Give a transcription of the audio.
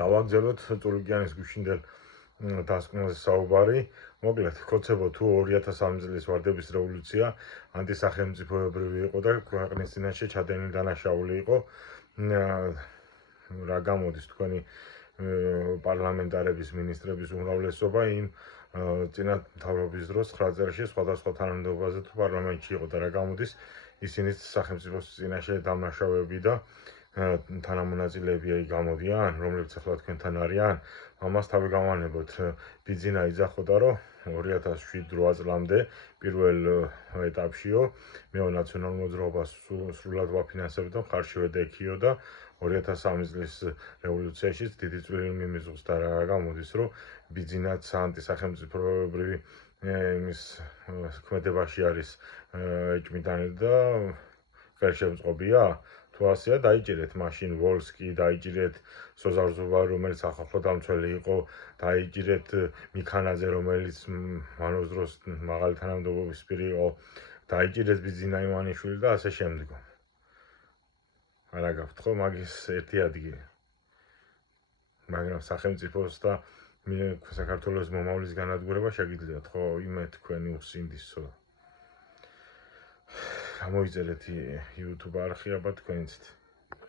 გავაგზავნოთ წულიკიანის გუშინდელ დასკვნაზე საუბარი. მოკლედ, ხოცებო თუ 2003 წლის ვარდების რევოლუცია ანტისახელმწიფოებრივი იყო და ქვეყნის წინაშე ჩადენილი დანაშაული იყო. რა გამოდის თქვენი პარლამენტარების მინისტრების უმრავლესობა იმ წინა მთავრობის დროს 9 წელში სხვადასხვა თანამდებობაზე თუ პარლამენტში იყო და რა გამოდის ისინიც სახელმწიფოს წინაშე დამნაშავეები და თანამონაწილეები გამოდიან, რომლებიც ახლა თქვენთან არიან. ამას თავი გავანებოთ. ბიძინა იძახოდა, რომ 2007-8 წლამდე პირველ ეტაპშიო მეორე ნაციონალურ მოძრაობას სრულად ვაფინანსებდა, მხარშივე დექიო და 2003 წლის რევოლუციაშიც დიდი წვლილი მიმიღოს და რა გამოდის, რომ ბიძინაც ანტისახელმწიფოებრივი იმის ქმედებაში არის ეჭმიდანი და ხელშემწყობია. თუ ასეა, დაიჭირეთ მაშინ ვოლსკი, დაიჭირეთ სოზარზუვა, რომელიც ახალ დამცველი იყო, დაიჭირეთ მიქანაძე, რომელიც მანოს დროს მაღალი თანამდებობის პირი იყო, დაიჭირეთ ბიძინა ივანიშვილი და ასე შემდეგ. არა გაქვთ ხო მაგის ერთი ადგილი. მაგრამ სახელმწიფოს და საქართველოს მომავლის განადგურება შეგიძლიათ ხო იმე თქვენი უსინდისო. გამოიწერეთ YouTube არხი, აბა თქვენიც